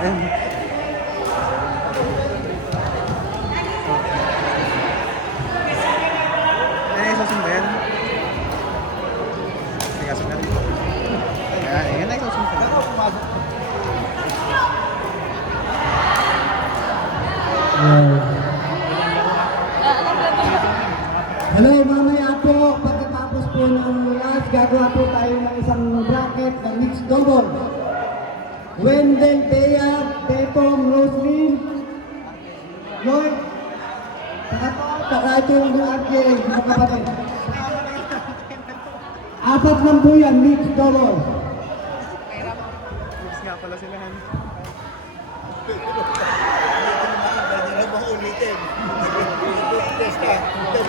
Ay, susunod ba yan? Sige, susunod. Yan ay susunod ka. Hello, mamaya po, pagkatapos po ng last, gagawa po tayo ng isang bracket na mixed double. Wendell, Bea, Betong, Roslyn, Lloyd, saka itong RJ, mga kapatid. Apat lang po yan, mixed double. Mix nga pala sila. Ulitin. Test ka.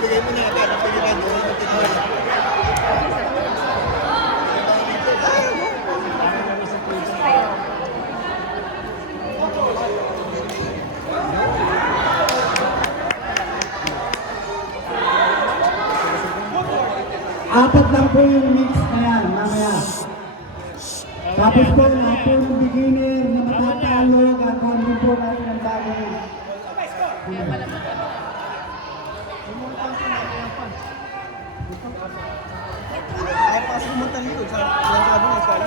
Bigay mo na agad. Pagkakita doon. Apat lang po yung mix na yan, mamaya. Tapos po, lahat po ng beginner na matatalo, gagawin din po natin ang bagay. Ay, pasok pumunta dito. Sabi na, sabi.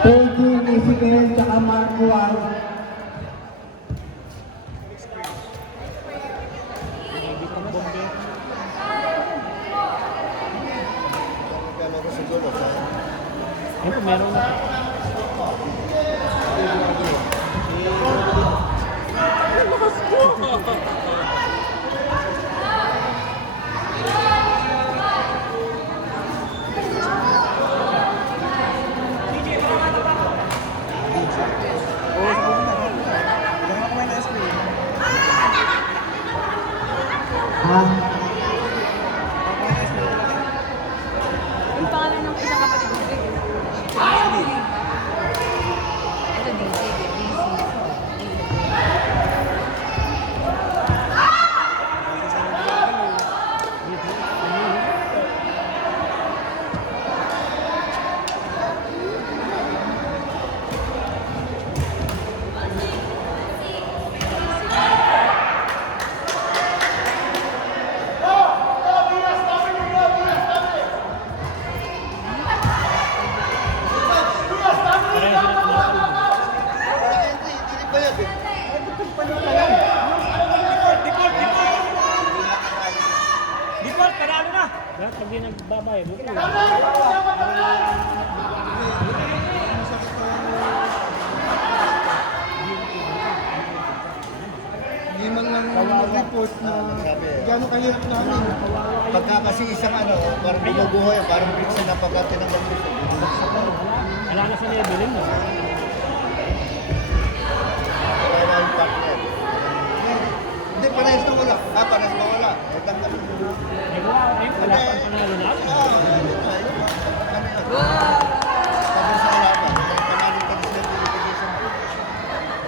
Peggy, Ezekiel, tsaka Marco Juan. Ito meron na. Ha? Ang pangalan ng isang kapatid mo, Greg? Ito, DC. Default, panalo na! Lahat pag di nagbabay, buko. Hindi man lang mag-report na gano'ng kahirap namin. Pagka kasi isang parang bumubuhay, parang bigsa na pagkati ng mag-report. Wala na sa leveling mo. Wala na yung partner. Hindi, parehas na wala. Parehas na wala. Tanggal mo. Wala pang panalo na.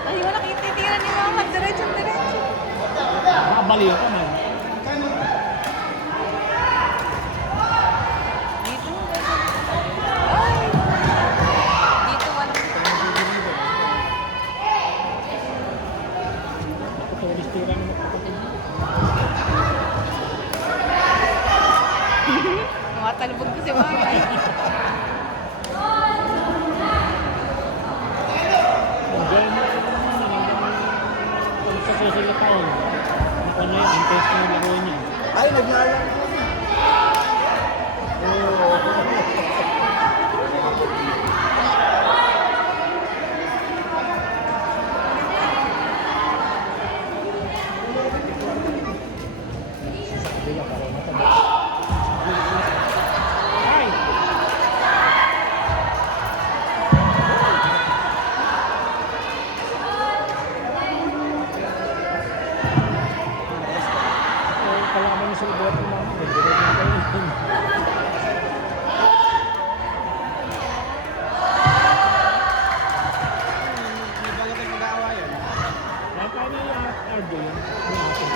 Ay, wala kititira ni Mama. Diretso. Nakabaliw ka man. Dito. Ay! Dito, walang Tulis tira ng kapatid mo. Tumatalbog ko si Mama. Sa susunod na taon, ako na yun, interest na yung laro niya. Ay, naglalang. Ay! Kalaban niya sa libuhat ng mga. Bigo yun. Yung atin.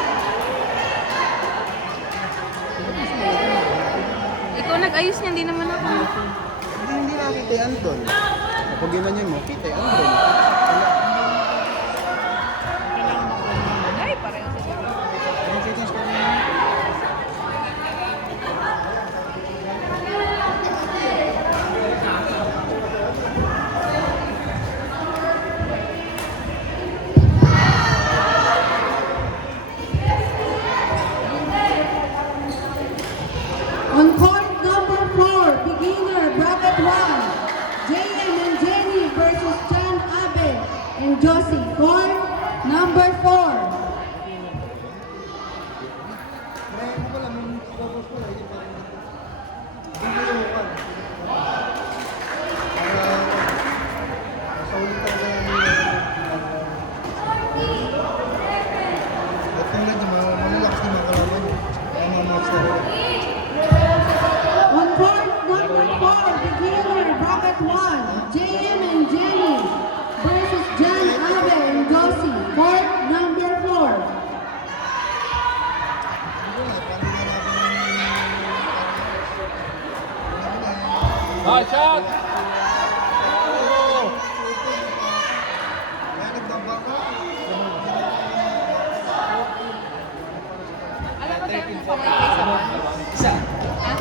Ikaw nag-ayos niya, hindi naman ako. Hindi nakita yan doon. Kapag ginanyan mo, kita yan doon. Kailangan makuha. Ay, pareho sila. On court number 4, beginner, bracket 1, JM and Jenny versus John Abe and Josie. Court number 4. Kaya ko pala, may focus ko lang. Hindi ko yung kan. Sa ulit talaga yan. At kung medyo malalakas na mga kalaban. Kaya mga match na rin. On court number 4, beginner, bracket 1, JM and Jenny versus John Abe and Josie. Court number 4. Ah, shot! Alam mo, dahil yung pamay sa mga. Isa. Ha?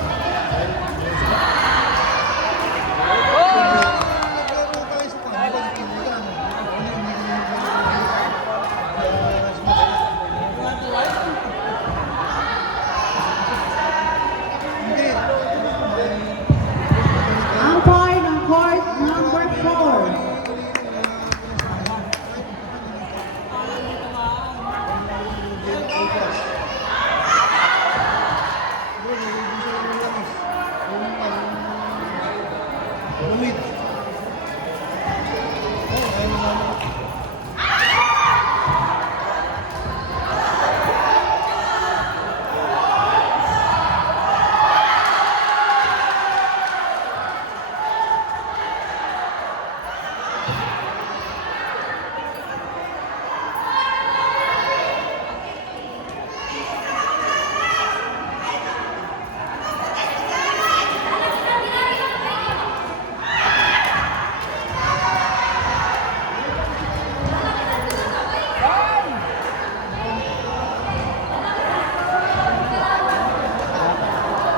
Umpire ng court number 4. Lumit.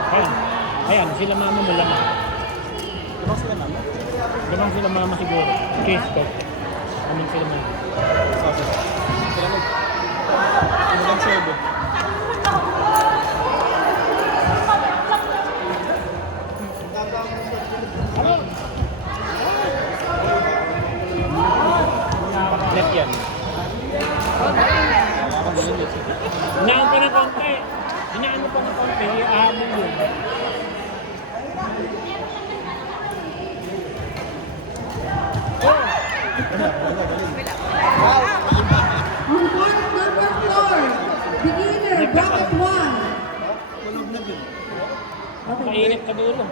Ayan. Ayan, sila mama mo lamang. Lumang sila naman. Lamang sila mama siguro. Case ko. Amin sila mama. Sila mag... Ano lang serve? Left yan. Hinaan pa ng konti. Hinaan mo pa ng konti. Iahabol yun. On court number 4, beginner, bracket 1. Tulog na din. Mainit ka dulo.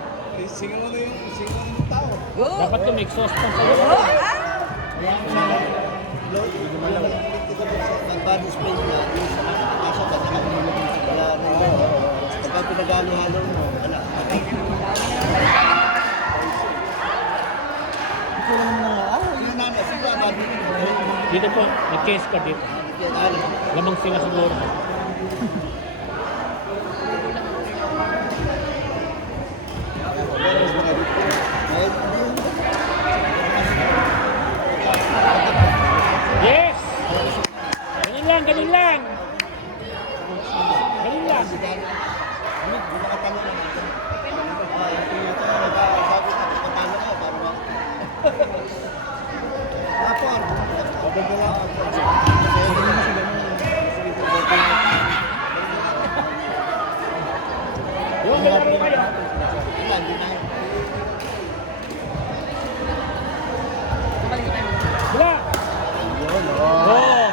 Singin mo na yung tao. Dapat yung may exhaust pang sa'yo. Load, hindi mo lang. Body spray na. Nasa ka sa kanila. Wala na yun. Pagka pinag-ano-halo mo, wala. Ito lang na. Yung nana, siguro body spray. Dito po, may case ka dito. Yan, alam. Lamang sila siguro. Yes! Ganun lang, ganun lang. Ganun lang. Yung malaro kayo. Wala. Oh.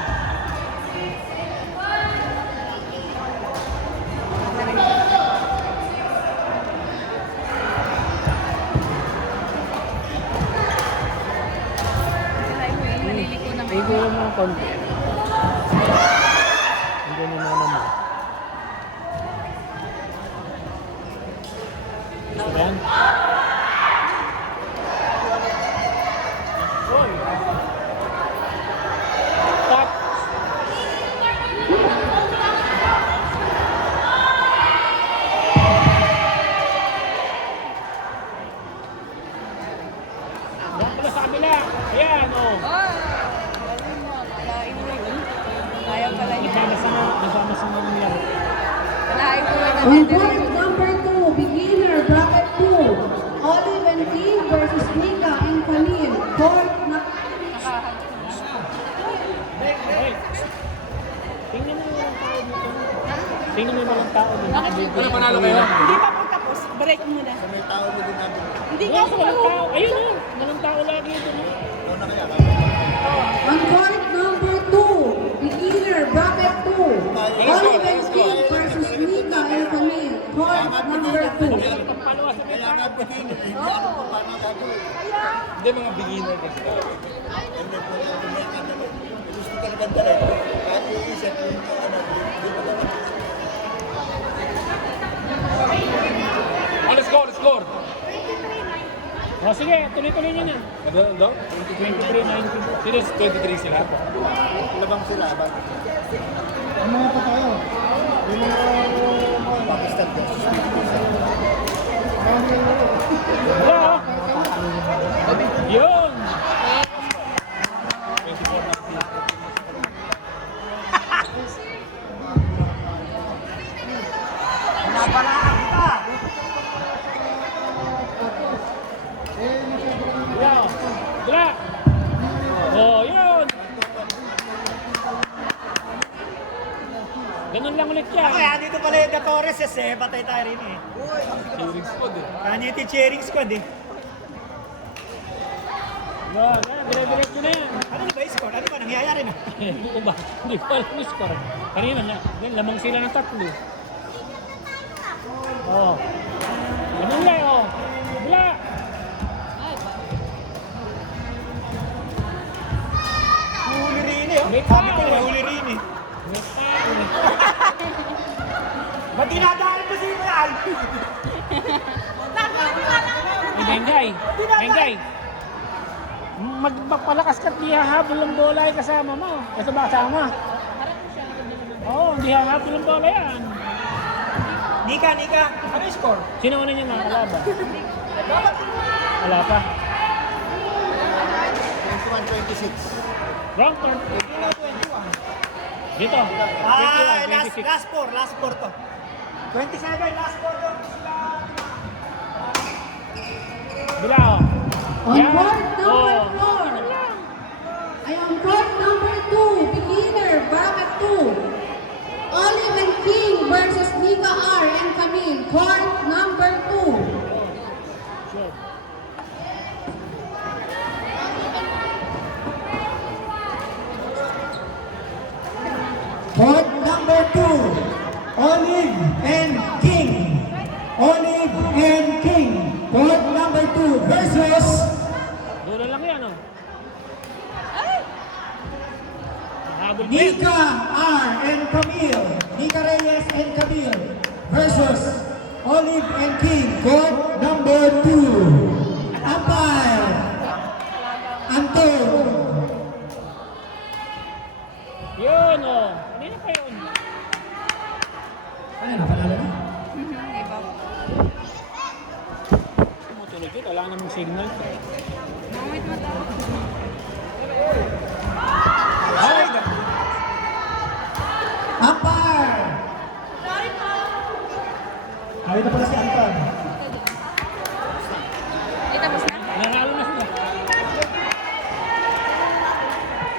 Naliliko na Igo ngayon. mo ng konti. pala yun. Nagsama-sama ng laro. Nahain ko lang On court number 2, beginner, bracket 2. Olive and King versus Mika and Camille. Court na... Hey, tingnan mo yung tao dito. Tingnan mo yung mga tao dito. Ano panalo kayo? Hindi pa po tapos. Break muna. Sa may tao mo din natin. Hindi Wala nga sa walang tao. Ayun o. Walang tao lagi ito. No? Una kaya. On court number 2, beginner, bracket 2. Olive and King versus Mika and Camille. Court number 2. Kaya nga bigyan. Hindi alam ko paano gagawin. Hindi, mga beginner kasi. Gusto talaga talaga. Kahit iisip yung ano, di ba naman. Ano score? Score? O sige, tuloy-tuloy nyo na. Ano daw? 23-19. Sino 23 sila? Labang sila. Ang mga pa tayo. Yung mga Pakistan ka. Wala. Yun. Wala. Wala. Oh, yun. Ganun lang ulit yan. Kaya dito pala yung Torres eh, patay tayo rin eh. Cheering squad eh. Kanya yung cheering squad eh. Wala. Dire-diretso na yan. Ano na ba yung score? Ano ba nangyayari na? Hindi ko ba? Hindi ko alam yung score. Kanina na. Lamang sila ng 3. Oh. Ganun lang oh. Wala. Huli rin eh. May Sabi ko tao. huli rin eh. May tao. Ba't dinadaan mo si Real? Ay, Bengay. Bengay. Magpapalakas ka't di hahabol ang bola ay kasama mo. Ito ba kasama? Oo, hindi hahabol ang bola yan. Nika. Ano yung score? Sino una niya nga? Wala ba? Wala pa. 21-26. Wrong turn. Dito. 21, 26. Last four to. 27, last four to. Bilao. On Yan. court Oh. number 4. Ay, on court number 2, beginner, bracket 2. Olive and King versus Mika R and Camille. Court number 2. Sure. Court number 2, Olive and King. Olive and King. Court number 2 versus Dulo lang yan, oh. Habol pa yan. Mika R and Camille. Mika Reyes and Camille versus Olive and King. Court number 2. Umpire. Anton. Yun, oh. Kanina pa yun. Ano na, panalo na? Tumutulog yun. Wala namang signal. Mamit mo tayo.